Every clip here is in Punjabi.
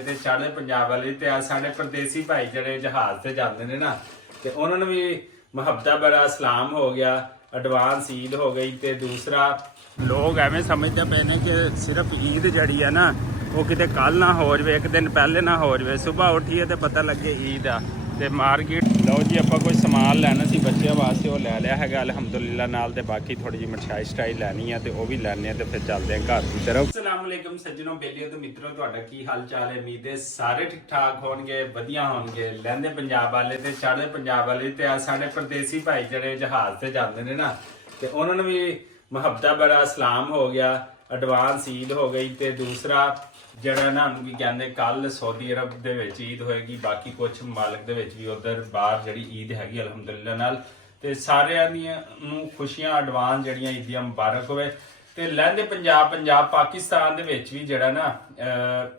ਤੇ ਚੜ੍ਹਦੇ ਪੰਜਾਬ ਵਾਲੇ ਤੇ ਆ ਸਾਡੇ ਪਰਦੇਸੀ ਭਾਈ ਜਿਹੜੇ ਜਹਾਜ਼ ਤੇ ਜਾਂਦੇ ਨੇ ਨਾ ਤੇ ਉਹਨਾਂ ਨੂੰ ਵੀ ਮੁਹੱਬਤਾਂ ਬੜਾ ਸਲਾਮ ਹੋ ਗਿਆ, ਐਡਵਾਂਸ ਈਦ ਹੋ ਗਈ। ਤੇ ਦੂਸਰਾ ਲੋਕ ਐਵੇਂ ਸਮਝਦੇ ਪਏ ਨੇ ਕਿ ਸਿਰਫ ਈਦ ਜਿਹੜੀ ਆ ਨਾ ਉਹ ਕਿਤੇ ਕੱਲ ਨਾ ਹੋ ਜਾਵੇ, ਇੱਕ ਦਿਨ ਪਹਿਲੇ ਨਾ ਹੋ ਜਾਵੇ। ਸਵੇਰ ਉੱਠੀਏ ਤੇ ਪਤਾ ਲੱਗੇ ਈਦ ਆ। ਤੇ ਮਾਰਕੀਟ ਲਓ ਜੀ, ਆਪਾਂ ਕੋਈ ਸਮਾਨ ਲੈਣਾ ਸੀ ਬੱਚਿਆਂ ਵਾਸਤੇ, ਉਹ ਲੈ ਲਿਆ ਹੈਗਾ ਅਲਹਮਦੁਲਿਲਾ ਨਾਲ। ਤੇ ਬਾਕੀ ਥੋੜੀ ਜਿਹੀ ਮਠਿਆਈ ਸਟਾਈ ਲੈਣੀ ਆ ਤੇ ਉਹ ਵੀ ਲੈਣੇ ਆ ਤੇ ਫਿਰ ਚੱਲਦੇ ਆ ਘਰ ਦੀ ਤਰਫ। ਅਸਲਾਮ ਅਲੈਕਮ ਸੱਜਣੋ, ਬੇਲੀਓ ਤੇ ਮਿੱਤਰੋ, ਤੁਹਾਡਾ ਕੀ ਹਾਲ ਚਾਲ ਹੈ? ਉਮੀਦ ਹੈ ਸਾਰੇ ਠੀਕ ਠਾਕ ਹੋਣਗੇ, ਵਧੀਆ ਹੋਣਗੇ। ਲਹਿੰਦੇ ਪੰਜਾਬ ਵਾਲੇ ਤੇ ਚੜ੍ਹਦੇ ਪੰਜਾਬ ਵਾਲੇ ਤੇ ਆ ਸਾਡੇ ਪਰਦੇਸੀ ਭਾਈ ਜਿਹੜੇ ਜਹਾਜ਼ ਤੇ ਜਾਂਦੇ ਨੇ ਨਾ ਤੇ ਉਹਨਾਂ ਨੂੰ ਵੀ ਮੁਹੱਬਤਾਂ ਬੜਾ ਸਲਾਮ ਹੋ ਗਿਆ, ਐਡਵਾਂਸ ਈਦ ਹੋ ਗਈ। ਤੇ ਦੂਸਰਾ ਜਿਹੜਾ ਨਾ ਕੀ ਕਹਿੰਦੇ ਕੱਲ ਸਾਊਦੀ ਅਰਬ ਦੇ ਵਿੱਚ ਈਦ ਹੋਏਗੀ, ਬਾਕੀ ਕੁਝ ਮਮਾਲਕ ਦੇ ਵਿੱਚ ਵੀ ਉਧਰ ਬਾਹਰ ਜਿਹੜੀ ਈਦ ਹੈਗੀ ਅਲਹਮਦੁਲਿਲਾ ਨਾਲ। ਤੇ ਸਾਰਿਆਂ ਦੀਆਂ ਨੂੰ ਖੁਸ਼ੀਆਂ ਐਡਵਾਂਸ ਜਿਹੜੀਆਂ ਈਦ ਦੀਆਂ ਮੁਬਾਰਕ ਹੋਵੇ। ਤੇ ਲਹਿੰਦੇ ਪੰਜਾਬ ਪਾਕਿਸਤਾਨ ਦੇ ਵਿੱਚ ਵੀ ਜਿਹੜਾ ਨਾ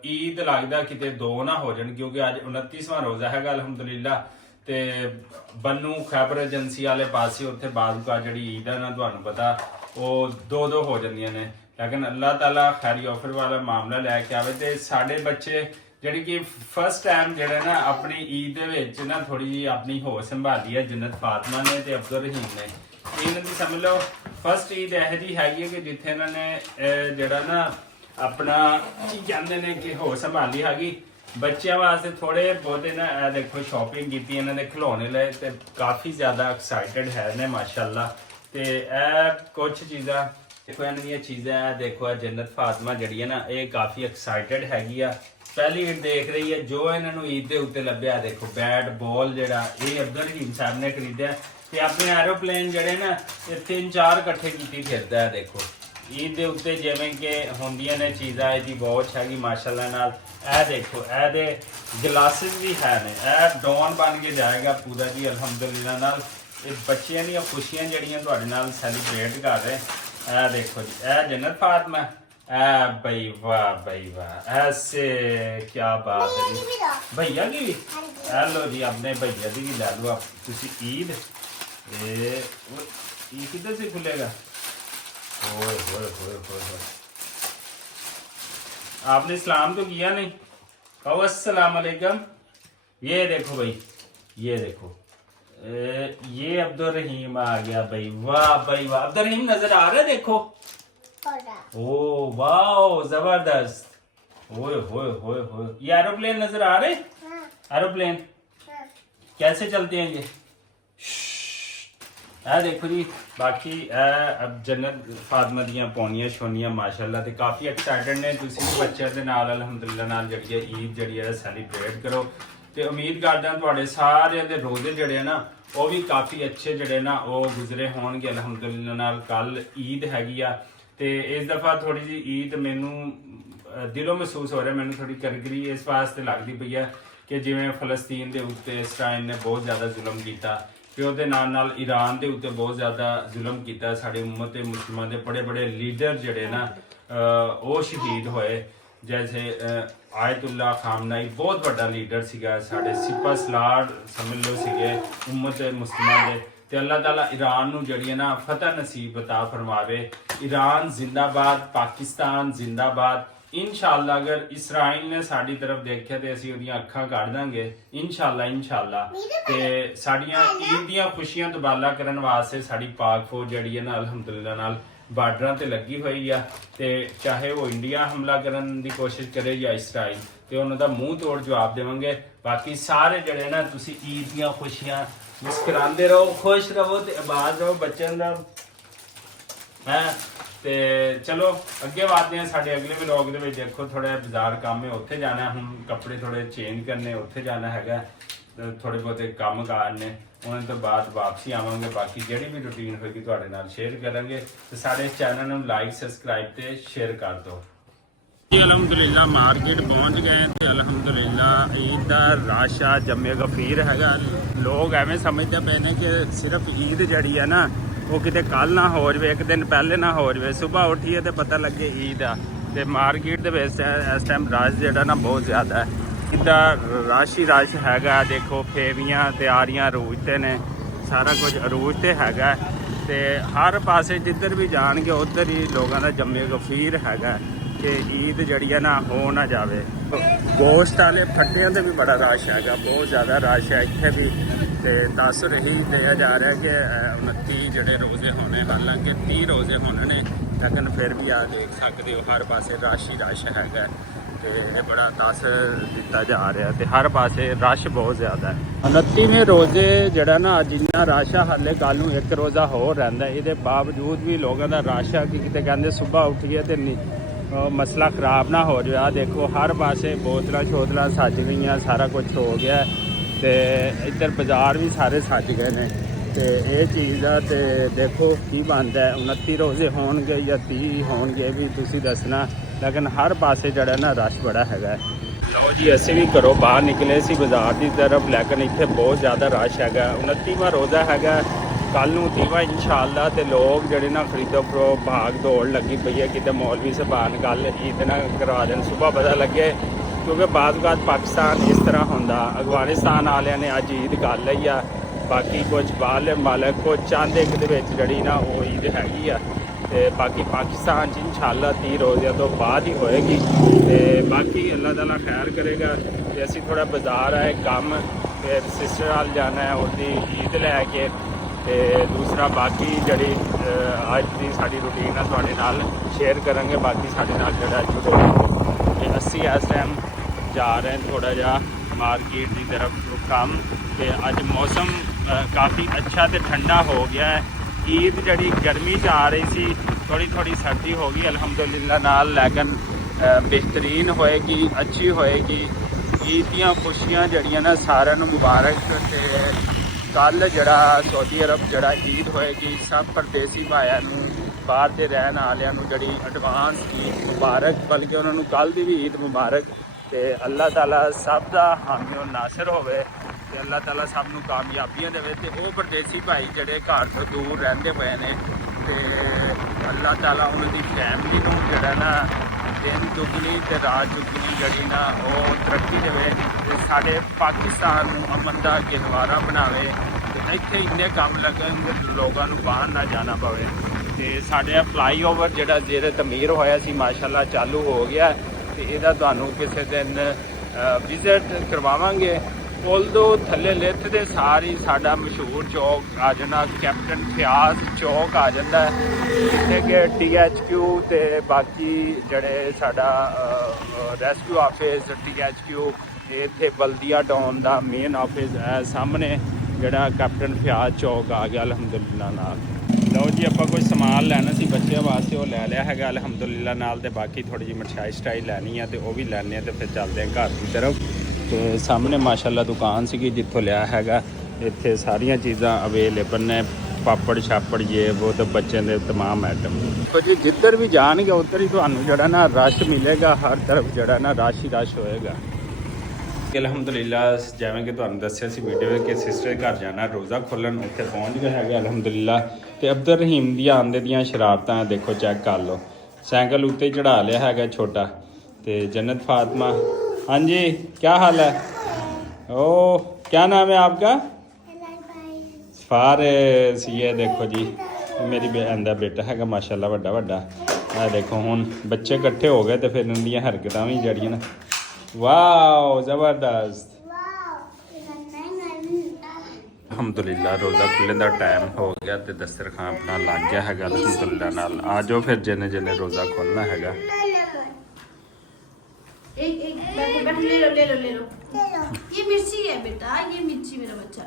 ਈਦ ਲੱਗਦਾ ਕਿਤੇ ਦੋ ਨਾ ਹੋ ਜਾਣ, ਕਿਉਂਕਿ ਅੱਜ 29ਵਾਂ ਰੋਜ਼ਾ ਹੈਗਾ ਅਲਹਮਦੁਲਿਲਾ। ਤੇ ਬੰਨੂ ਖੈਬਰ ਏਜੰਸੀ ਵਾਲੇ ਪਾਸੇ ਉੱਥੇ ਬਾਜ਼ੂਕਾ ਜਿਹੜੀ ਈਦ ਹੈ ਨਾ, ਤੁਹਾਨੂੰ ਪਤਾ ਉਹ ਦੋ ਹੋ ਜਾਂਦੀਆਂ ਨੇ। ਲੇਕਿਨ ਅੱਲਾਹ ਤਾਲਾ ਖੈਰੀ ਆਫਰ ਵਾਲਾ ਮਾਮਲਾ ਲੈ ਕੇ ਆਵੇ। ਤੇ ਸਾਡੇ ਬੱਚੇ ਜਿਹੜੀ ਕਿ ਫਸਟ ਟਾਈਮ ਜਿਹੜੇ ਨਾ ਆਪਣੀ ਈਦ ਦੇ ਵਿੱਚ ਨਾ ਥੋੜੀ ਜਿਹੀ ਆਪਣੀ ਹੋਸ਼ ਸੰਭਾਲੀ ਹੈ ਜੰਨਤ ਫਾਤਮਾ ਨੇ ਤੇ ਅਬਦੁਲ ਰਹੀਮ ਨੇ। ਇਹਨਾਂ ਦੀ ਸਮਝ ਲਓ ਫਸਟ ਈਦ ਇਹੋ ਜਿਹੀ ਹੈਗੀ ਹੈ ਕਿ ਜਿੱਥੇ ਇਹਨਾਂ ਨੇ ਜਿਹੜਾ ਨਾ ਆਪਣਾ ਕੀ ਕਹਿੰਦੇ ਨੇ ਕਿ ਹੋਸ਼ ਸੰਭਾਲੀ ਹੈਗੀ। ਬੱਚਿਆਂ ਵਾਸਤੇ ਥੋੜੇ ਬਹੁਤੇ ਨਾ ਇਹ ਦੇਖੋ ਸ਼ਾਪਿੰਗ ਕੀਤੀ ਇਹਨਾਂ ਨੇ ਖਿਡੌਣੇ ਲਏ ਤੇ ਕਾਫੀ ਜ਼ਿਆਦਾ ਐਕਸਾਈਟਡ ਹੈ ਨੇ ਮਾਸ਼ਾਅੱਲਾ। ਤੇ ਇਹ ਕੁਝ ਚੀਜ਼ਾਂ ਦੇਖੋ, ਇਹਨਾਂ ਦੀਆਂ ਚੀਜ਼ਾਂ ਦੇਖੋ, ਜੰਨਤ ਫਾਤਮਾ ਜਿਹੜੀ ਹੈ ਨਾ ਇਹ ਕਾਫੀ ਐਕਸਾਈਟਡ ਹੈਗੀ ਆ, ਪਹਿਲੀ ਈਦ ਦੇਖ ਰਹੀ ਹੈ। ਜੋ ਇਹਨਾਂ ਨੂੰ ਈਦ ਦੇ ਉੱਤੇ ਲੱਭਿਆ ਦੇਖੋ ਬੈਟ ਬਾਲ ਜਿਹੜਾ ਇਹ ਅਬਦੁਲ ਰਹੀਮ ਸਾਹਿਬ ਨੇ ਖਰੀਦਿਆ। ਤੇ ਆਪਣੇ ਐਰੋਪਲੇਨ ਜਿਹੜੇ ਨਾ ਇਹ 3-4 ਇਕੱਠੇ ਕੀਤੀ ਫਿਰਦਾ ਹੈ। ਦੇਖੋ ਈਦ ਦੇ ਉੱਤੇ ਜਿਵੇਂ ਕਿ ਹੁੰਦੀਆਂ ਨੇ ਚੀਜ਼ਾਂ, ਇਹਦੀ ਵਾਚ ਹੈਗੀ ਮਾਸ਼ਾਅੱਲਾ ਨਾਲ। ਇਹ ਦੇਖੋ ਇਹਦੇ ਗਲਾਸਿਸ ਵੀ ਹੈ ਨੇ, ਇਹ ਡੌਨ ਬਣ ਕੇ ਜਾਏਗਾ ਪੂਰਾ ਜੀ ਅਲਹਮਦੁਲਿਲਾ ਨਾਲ। ਇਹ ਬੱਚਿਆਂ ਦੀਆਂ ਖੁਸ਼ੀਆਂ ਜਿਹੜੀਆਂ ਤੁਹਾਡੇ ਨਾਲ ਸੈਲੀਬ੍ਰੇਟ ਕਰ ਰਹੇ। ਇਹ ਦੇਖੋ ਜੀ, ਇਹ ਜन्नत फातिमा, ए भाई वाह भाई वाह, ऐसे क्या बात है जी। भैया की भी लो जी, अपने भैया की भी लै लो आप तुसी ईद। ये किधर से खुलेगा? ओए होए होए होए, आपने सलाम तो किया नहीं, कहो अस्सलाम वालेकुम। ये देखो भाई, ये देखो ये अब्दुल रहीम आ गया भाई, वाह भाई वाह। अब्दुल रहीम नजर आ रहा है देखो, ओ वाह जबरदस्त, ओए होए होए होए। ये एरोप्लेन नजर आ रहे? एरोप्लेन कैसे चलते हैं ये? देखो जी, बाकी अब जन्नत फातिमा ਦੀਆਂ ਪੌਣੀਆਂ ਛੋਣੀਆਂ ਮਾਸ਼ਾਅੱਲਾ ਤੇ ਕਾਫੀ ਐਕਸਾਈਟਡ ਨੇ। ਤੁਸੀਂ ਵੀ ਬੱਚਿਆਂ ਦੇ ਨਾਲ ਅਲਹਮਦੁਲਿਲਾ ਨਾਲ ਜਿਹੜੀ ਹੈ ਈਦ ਜਿਹੜੀ ਹੈ ਸੈਲੀਬ੍ਰੇਟ ਕਰੋ। ਤੇ ਉਮੀਦ ਕਰਦੇ ਹਾਂ ਤੁਹਾਡੇ ਸਾਰਿਆਂ ਦੇ ਰੋਜ਼ੇ ਜਿਹੜੇ ਆ ਨਾ ਉਹ ਵੀ ਕਾਫੀ ਅੱਛੇ ਜਿਹੜੇ ਨਾ ਉਹ ਗੁਜ਼ਰੇ ਹੋਣਗੇ ਅਲਹਮਦੁਲਿਲਾ ਨਾਲ। ਕੱਲ ਈਦ ਹੈਗੀ ਆ ਤੇ ਇਸ ਦਫਾ ਥੋੜੀ ਜੀ ਈਦ ਮੈਨੂੰ ਦਿਲੋਂ ਮਹਿਸੂਸ ਹੋ ਰਿਹਾ, ਮੈਨੂੰ ਥੋੜੀ ਕਰਗਰੀ ਇਸ ਵਾਸਤੇ ਲੱਗਦੀ ਪਈ ਆ ਕਿ ਜਿਵੇਂ ਫਲਸਤੀਨ ਦੇ ਉੱਤੇ ਇਸਰਾਈਲ ਨੇ ਬਹੁਤ ਜ਼ਿਆਦਾ ਜ਼ੁਲਮ ਕੀਤਾ ਤੇ ਉਹਦੇ ਨਾਲ ਈਰਾਨ ਦੇ ਉੱਤੇ ਬਹੁਤ ਜ਼ਿਆਦਾ ਜ਼ੁਲਮ ਕੀਤਾ। ਸਾਡੇ ਉਮਤ ਤੇ ਮੁਸਲਮਾਨ ਦੇ ਬੜੇ ਲੀਡਰ ਜਿਹੜੇ ਨਾ ਉਹ ਸ਼ਹੀਦ ਹੋਏ। जैसे आयतुल्ला खामनाई बहुत बड़ा लीडर सीगा, साढ़े सिपा सलार समझ लो सीगे उम्मत मुस्लिमां दे। ते अल्लाह ताला ईरान नू जड़ी ना फतह नसीब अता फरमावे। ईरान जिंदाबाद, पाकिस्तान जिंदाबाद। इंशाअल्लाह अगर इसराइल ने साडी तरफ देखिया ते असीं ओदियां अखां कढ दांगे इंशाअल्लाह। ते साडियां ईद दियां खुशियां तबाला करन वास्ते साडी पाक फौज जड़ी है ना अल्हम्दुलिल्लाह नाल ਬਾਰਡਰਾਂ ਤੇ ਲੱਗੀ ਹੋਈ ਆ। ਤੇ ਚਾਹੇ ਉਹ ਇੰਡੀਆ ਹਮਲਾ ਕਰਨ ਦੀ ਕੋਸ਼ਿਸ਼ ਕਰੇ ਜਾਂ ਇਸਰਾਈਲ, ਤੇ ਉਹਨਾਂ ਦਾ ਮੂੰਹ ਤੋੜ ਜਵਾਬ ਦੇਵਾਂਗੇ। ਬਾਕੀ ਸਾਰੇ ਜਿਹੜੇ ਨਾ ਤੁਸੀਂ ਈਦ ਦੀਆਂ ਖੁਸ਼ੀਆਂ ਮੁਸਕਰਾਉਂਦੇ ਰਹੋ, ਖੁਸ਼ ਰਹੋ ਤੇ ਆਬਾਦ ਰਹੋ ਬੱਚਿਆਂ ਦਾ ਹੈ। ਤੇ ਚਲੋ ਅੱਗੇ ਵਧਦੇ ਹਾਂ ਸਾਡੇ ਅਗਲੇ ਵਲੌਗ ਦੇ ਵਿੱਚ। ਦੇਖੋ ਥੋੜਾ ਬਾਜ਼ਾਰ ਕੰਮ ਹੈ, ਉੱਥੇ ਜਾਣਾ, ਹੁਣ ਕੱਪੜੇ ਥੋੜੇ ਚੇਂਜ ਕਰਨੇ, ਉੱਥੇ ਜਾਣਾ ਹੈਗਾ। ਥੋੜੇ ਬਹੁਤੇ ਕੰਮ ਕਾਰ ਨੇ, ਉਹਨਾਂ ਤੋਂ ਬਾਅਦ ਵਾਪਸੀ ਆਵਾਂਗੇ। ਬਾਕੀ ਜਿਹੜੀ ਵੀ ਰੁਟੀਨ ਹੋਏਗੀ ਤੁਹਾਡੇ ਨਾਲ ਸ਼ੇਅਰ ਕਰਾਂਗੇ। ਤੇ ਸਾਡੇ ਇਸ ਚੈਨਲ ਨੂੰ ਲਾਈਕ, ਸਬਸਕ੍ਰਾਈਬ ਤੇ ਸ਼ੇਅਰ ਕਰ ਦਿਓ ਜੀ। ਅਲਹਮਦੁਲਿਲਾ ਮਾਰਕੀਟ ਪਹੁੰਚ ਗਏ ਤੇ ਅਲਹਮਦੁਲਿਲਾ ਈਦ ਦਾ ਰਸ਼ ਆ ਜੰਮੇ ਗਫੀਰ ਹੈਗਾ। ਲੋਕ ਐਵੇਂ ਸਮਝਦੇ ਪਏ ਨੇ ਕਿ ਸਿਰਫ ਈਦ ਜਿਹੜੀ ਆ ਨਾ ਉਹ ਕਿਤੇ ਕੱਲ ਨਾ ਹੋ ਜਾਵੇ, ਇੱਕ ਦਿਨ ਪਹਿਲੇ ਨਾ ਹੋ ਜਾਵੇ। ਸਵੇਰ ਉੱਠੀਏ ਤੇ ਪਤਾ ਲੱਗੇ ਈਦ ਆ। ਤੇ ਮਾਰਕੀਟ ਦੇ ਵਿੱਚ ਇਸ ਟਾਈਮ ਰਸ਼ ਜਿਹੜਾ ਨਾ ਬਹੁਤ ਜ਼ਿਆਦਾ ਹੈ। इदा रश ही रश हैगा। देखो फेवियां तैयारियां अरूज ते ने, सारा कुछ अरूज ते हैगा। ते हर पासे जिधर भी जाएंगे उधर ही लोगों का जम्मे गफीर हैगा। ਕਿ ਈਦ ਜਿਹੜੀ ਹੈ ਨਾ ਹੋ ਨਾ ਜਾਵੇ। ਗੋਸ਼ਤ ਵਾਲੇ ਫੱਟਿਆਂ ਤੇ ਵੀ ਬੜਾ ਰਸ਼ ਹੈਗਾ, ਬਹੁਤ ਜ਼ਿਆਦਾ ਰਸ਼ ਹੈ ਇੱਥੇ ਵੀ। ਤੇ ਦੱਸ ਰਹੀ ਦਿਆ ਜਾ ਰਿਹਾ ਕਿ 29 ਜਿਹੜੇ ਰੋਜ਼ੇ ਹੋਣੇ, ਹਾਲਾਂਕਿ 30 ਰੋਜ਼ੇ ਹੋਣੇ ਨੇ, ਲੇਕਿਨ ਫਿਰ ਵੀ ਆ ਦੇਖ ਸਕਦੇ ਹੋ ਹਰ ਪਾਸੇ ਰਸ਼ ਹੀ ਰਸ਼ ਹੈਗਾ। ਤੇ ਇਹ ਬੜਾ ਦੱਸ ਦਿੱਤਾ ਜਾ ਰਿਹਾ ਤੇ ਹਰ ਪਾਸੇ ਰਸ਼ ਬਹੁਤ ਜ਼ਿਆਦਾ ਹੈ। 29ਵੇਂ ਰੋਜ਼ੇ ਜਿਹੜਾ ਨਾ ਅੱਜ ਇੰਨਾ ਰਸ਼ ਆ, ਹਾਲੇ ਕੱਲ ਨੂੰ ਇੱਕ ਰੋਜ਼ਾ ਹੋਰ ਰਹਿੰਦਾ। ਇਹਦੇ ਬਾਵਜੂਦ ਵੀ ਲੋਕਾਂ ਦਾ ਰਸ਼ ਆ ਕਿ ਕਿਤੇ ਕਹਿੰਦੇ ਸਵੇਰ ਉੱਠੀਏ ਤੇ ਮਸਲਾ ਖਰਾਬ ਨਾ ਹੋ ਜਾਵੇ। ਆ ਦੇਖੋ ਹਰ ਪਾਸੇ ਬੋਤਲਾਂ ਸ਼ੋਤਲਾਂ ਸੱਜ ਗਈਆਂ, ਸਾਰਾ ਕੁਝ ਹੋ ਗਿਆ। ਤੇ ਇੱਧਰ ਬਾਜ਼ਾਰ ਵੀ ਸਾਰੇ ਸੱਜ ਗਏ ਨੇ। ਤੇ ਇਹ ਚੀਜ਼ ਆ ਤੇ ਦੇਖੋ ਕੀ ਬਣਦਾ। 29 ਰੋਜ਼ੇ ਹੋਣਗੇ ਜਾਂ 30 ਹੋਣਗੇ ਵੀ ਤੁਸੀਂ ਦੱਸਣਾ, ਲੇਕਿਨ ਹਰ ਪਾਸੇ ਜਿਹੜਾ ਨਾ ਰਸ਼ ਬੜਾ ਹੈਗਾ। ਲਓ ਜੀ ਅਸੀਂ ਵੀ ਘਰੋਂ ਬਾਹਰ ਨਿਕਲੇ ਸੀ ਬਾਜ਼ਾਰ ਦੀ ਤਰਫ, ਲੇਕਿਨ ਇੱਥੇ ਬਹੁਤ ਜ਼ਿਆਦਾ ਰਸ਼ ਹੈਗਾ। 29ਵਾਂ ਰੋਜ਼ਾ ਹੈਗਾ, ਕੱਲ ਨੂੰ 30ਵਾਂ ਇੰਸ਼ਾਅੱਲਾ। ਤੇ ਲੋਕ ਜਿਹੜੇ ਨਾ ਖਰੀਦੋ ਫਰੋ ਭਾਗ ਦੌੜ ਲੱਗੀ ਪਈ ਹੈ। ਕਿਤੇ ਮੌਲਵੀ ਸਾਹਿਬਾਨ ਗੱਲ ਈਦ ਨਾ ਕਰਵਾ ਦੇਣ, ਸੁਬਹ ਪਤਾ ਲੱਗੇ, ਕਿਉਂਕਿ ਬਾਅਦ ਪਾਕਿਸਤਾਨ ਇਸ ਤਰ੍ਹਾਂ ਹੁੰਦਾ। ਅਫਗਾਨਿਸਤਾਨ ਵਾਲਿਆਂ ਨੇ ਅੱਜ ਈਦ ਕਰ ਲਈ ਆ, ਬਾਕੀ ਕੁਝ ਬਾਹਰਲੇ ਮਾਲਕ ਕੁਝ ਚਾਹੁੰਦੇ ਕਿ ਦੇ ਵਿੱਚ ਜਿਹੜੀ ਨਾ ਉਹ ਈਦ ਹੈਗੀ ਆ। ਤੇ ਬਾਕੀ ਪਾਕਿਸਤਾਨ 'ਚ ਇੰਸ਼ਾਅੱਲਾ 30 ਰੋਜ਼ਿਆਂ ਤੋਂ ਬਾਅਦ ਹੀ ਹੋਏਗੀ। ਤੇ ਬਾਕੀ ਅੱਲਾਹ ਤਾਲਾ ਖੈਰ ਕਰੇਗਾ। ਤੇ ਅਸੀਂ ਥੋੜਾ ਬਾਜ਼ਾਰ ਆਏ ਕੰਮ, ਤੇ ਸਿਸਟਰ ਨਾਲ ਜਾਣਾ ਹੈ ਉਹਦੀ ਈਦ ਲੈ ਕੇ। ਤੇ ਦੂਸਰਾ ਬਾਕੀ ਜਿਹੜੀ ਅੱਜ ਦੀ ਸਾਡੀ ਰੂਟੀਨ ਆ ਤੁਹਾਡੇ ਨਾਲ ਸ਼ੇਅਰ ਕਰਾਂਗੇ। ਬਾਕੀ ਸਾਡੇ ਨਾਲ ਜਿਹੜਾ ਜੁੜੋ। ਤੇ ਅਸੀਂ ਇਸ ਟਾਈਮ ਜਾ ਰਹੇ ਥੋੜਾ ਜਿਹਾ ਮਾਰਕੀਟ ਦੀ ਤਰਫ ਕੰਮ। ਤੇ ਅੱਜ ਮੌਸਮ ਕਾਫੀ ਅੱਛਾ ਤੇ ਠੰਡਾ ਹੋ ਗਿਆ ਹੈ। ਈਦ ਜਿਹੜੀ ਗਰਮੀ 'ਚ ਆ ਰਹੀ ਸੀ, ਥੋੜੀ ਸਰਦੀ ਹੋ ਗਈ ਅਲਹਮਦੁਲਿਲਾ ਨਾਲ, ਲੇਕਿਨ ਬਿਹਤਰੀਨ ਹੋਏਗੀ, ਅੱਛੀ ਹੋਏਗੀ। ਈਦ ਦੀਆਂ ਖੁਸ਼ੀਆਂ ਜਿਹੜੀਆਂ ਨਾ ਸਾਰਿਆਂ ਨੂੰ ਮੁਬਾਰਕ। ਤੇ ਕੱਲ ਜਿਹੜਾ ਸਾਊਦੀ ਅਰਬ ਜਿਹੜਾ ਈਦ ਹੋਏਗੀ, ਸਭ ਪਰਦੇਸੀ ਭਾਈਆਂ ਨੂੰ, ਬਾਹਰ ਦੇ ਰਹਿਣ ਵਾਲਿਆਂ ਨੂੰ ਜਿਹੜੀ ਐਡਵਾਂਸ ਈਦ ਮੁਬਾਰਕ, ਬਲਕਿ ਉਹਨਾਂ ਨੂੰ ਕੱਲ ਦੀ ਵੀ ਈਦ ਮੁਬਾਰਕ। ਤੇ ਅੱਲਾਹ ਤਾਲਾ ਸਭ ਦਾ ਹਾਮੀ ਔਰ ਨਾਸਰ ਹੋਵੇ ਤੇ ਅੱਲਾਹ ਤਾਲਾ ਸਭ ਨੂੰ ਕਾਮਯਾਬੀਆਂ ਦੇਵੇ। ਤੇ ਉਹ ਪਰਦੇਸੀ ਭਾਈ ਜਿਹੜੇ ਘਰ ਤੋਂ ਦੂਰ ਰਹਿੰਦੇ ਪਏ ਨੇ, ਤੇ ਅੱਲਾਹ ਤਾਲਾ ਉਹਨਾਂ ਦੀ ਫੈਮਿਲੀ ਨੂੰ ਜਿਹੜਾ ਨਾ ਦਿਨ ਦੁੱਗਣੀ ਤੇ ਰਾਤ ਦੁੱਗਣੀ ਜਿਹੜੀ ਨਾ ਉਹ ਤਰੱਕੀ ਦੇਵੇ। ਤੇ ਸਾਡੇ ਪਾਕਿਸਤਾਨ ਨੂੰ ਅਮਨ ਦਾ ਗਹਿਵਾਰਾ ਬਣਾਵੇ। ਤੇ ਇੱਥੇ ਇੰਨੇ ਕੰਮ ਲੱਗਣ ਲੋਕਾਂ ਨੂੰ ਬਾਹਰ ਨਾ ਜਾਣਾ ਪਵੇ। ਤੇ ਸਾਡੇ ਫਲਾਈਓਵਰ ਜਿਹੜਾ ਜ਼ੇਰੇ ਤਮੀਰ ਹੋਇਆ ਸੀ ਮਾਸ਼ਾਅੱਲਾ ਚਾਲੂ ਹੋ ਗਿਆ। ਤੇ ਇਹਦਾ ਤੁਹਾਨੂੰ ਕਿਸੇ ਦਿਨ ਵਿਜ਼ਿਟ ਕਰਵਾਵਾਂਗੇ। ਪੁਲ ਤੋਂ ਥੱਲੇ ਲਿਫਟ ਦੇ ਸਾਰੀ ਸਾਡਾ ਮਸ਼ਹੂਰ ਚੌਕ ਆ ਜਾਣਾ, ਕੈਪਟਨ ਫਿਆਜ਼ ਚੌਕ ਆ ਜਾਂਦਾ, ਜਿੱਥੇ ਕਿ THQ ਤੇ ਬਾਕੀ ਜਿਹੜੇ ਸਾਡਾ ਰੈਸਕਿਊ ਆਫਿਸ THQ, ਇੱਥੇ ਬਲਦੀਆ ਟਾਊਨ ਦਾ ਮੇਨ ਆਫਿਸ ਹੈ ਸਾਹਮਣੇ, ਜਿਹੜਾ ਕੈਪਟਨ ਫਿਆਜ਼ ਚੌਕ ਆ ਗਿਆ ਅਲਹਮਦੁਲਿਲਾ ਨਾਲ। ਲਓ ਜੀ ਆਪਾਂ ਕੁਝ ਸਮਾਨ ਲੈਣਾ ਸੀ ਬੱਚਿਆਂ ਵਾਸਤੇ, ਉਹ ਲੈ ਲਿਆ ਹੈਗਾ ਅਲਹਮਦੁਲਿਲਾ ਨਾਲ। ਤੇ ਬਾਕੀ ਥੋੜੀ ਜਿਹੀ ਮਠਿਆਈ ਸ਼ਟਾਈ ਲੈਣੀ ਆ ਤੇ ਉਹ ਵੀ ਲੈਣੇ ਆ। ਤੇ ਫਿਰ ਚੱਲਦੇ ਆ ਘਰ ਦੀ ਤਰਫ। ਤੇ ਸਾਹਮਣੇ ਮਾਸ਼ਾਅੱਲਾ ਦੁਕਾਨ ਸੀਗੀ ਜਿੱਥੋਂ ਲਿਆ ਹੈਗਾ। ਇੱਥੇ ਸਾਰੀਆਂ ਚੀਜ਼ਾਂ ਅਵੇਲੇਬਲ ਨੇ, ਪਾਪੜ ਛਾਪੜ ਇਹ ਉਹ ਤੇ ਬੱਚਿਆਂ ਦੇ ਤਮਾਮ ਆਈਟਮ। ਦੇਖੋ ਜੀ ਜਿੱਧਰ ਵੀ ਜਾਣਗੇ ਉੱਧਰ ਹੀ ਤੁਹਾਨੂੰ ਜਿਹੜਾ ਨਾ ਰਸ਼ ਮਿਲੇਗਾ, ਹਰ ਤਰਫ ਜਿਹੜਾ ਨਾ ਰਸ਼ ਹੀ ਰਸ਼ ਹੋਏਗਾ। ਅਲਹਮਦੁਲਿਲਾ ਜਿਵੇਂ ਕਿ ਤੁਹਾਨੂੰ ਦੱਸਿਆ ਸੀ ਵੀਡੀਓ ਵਿੱਚ ਕਿ ਸਿਸਟਰ ਘਰ ਜਾਣਾ ਰੋਜ਼ਾ ਖੋਲ੍ਹਣ, ਉੱਥੇ ਪਹੁੰਚ ਗਏ ਹੈਗੇ ਅਲਹਮਦੁਲਿਲਾ। ਤੇ ਅਬਦੁਲ ਰਹੀਮ ਦੀਆਂ ਆਂਦੇ ਦੀਆਂ ਸ਼ਰਾਰਤਾਂ ਦੇਖੋ, ਚੈੱਕ ਕਰ ਲਓ। ਸਾਈਕਲ ਉੱਤੇ ਚੜਾ ਲਿਆ ਹੈਗਾ ਛੋਟਾ। ਤੇ जन्नत फातिमा, हाँ जी क्या हाल है? ओ क्या नाम है आपका? फारिस। ये देखो जी मेरी बहन का बेटा है माशाल्लाह ਵੱਡਾ ਵੱਡਾ। ਇਹ ਦੇਖੋ ਹੁਣ ਬੱਚੇ ਇਕੱਠੇ ਹੋ ਗਏ ਤੇ ਫਿਰ ਇਹਨਾਂ ਦੀਆਂ ਹਰਕਤਾਂ ਵੀ ਜਿਹੜੀਆਂ ਨਾ ਵਾਓ ਜ਼ਬਰਦਸਤ। ਅਲਹਮਦੁਲਿਲਾ ਰੋਜ਼ਾ ਖੁੱਲ੍ਹਣ ਦਾ ਟਾਈਮ ਹੋ ਗਿਆ ਤੇ ਦਸਤਰਖਾਨ ਆਪਣਾ ਲੱਗ ਗਿਆ ਹੈਗਾ ਅਲਹਮਦੁਲਿਲਾ ਨਾਲ। ਆ ਜਾਓ ਫਿਰ ਜਿੰਨੇ ਜਿੰਨੇ ਰੋਜ਼ਾ ਖੋਲ੍ਹਣਾ ਹੈਗਾ। एक ले लो ले लो ले लो ये मिर्ची है बेटा, ये मिर्ची मेरा बच्चा।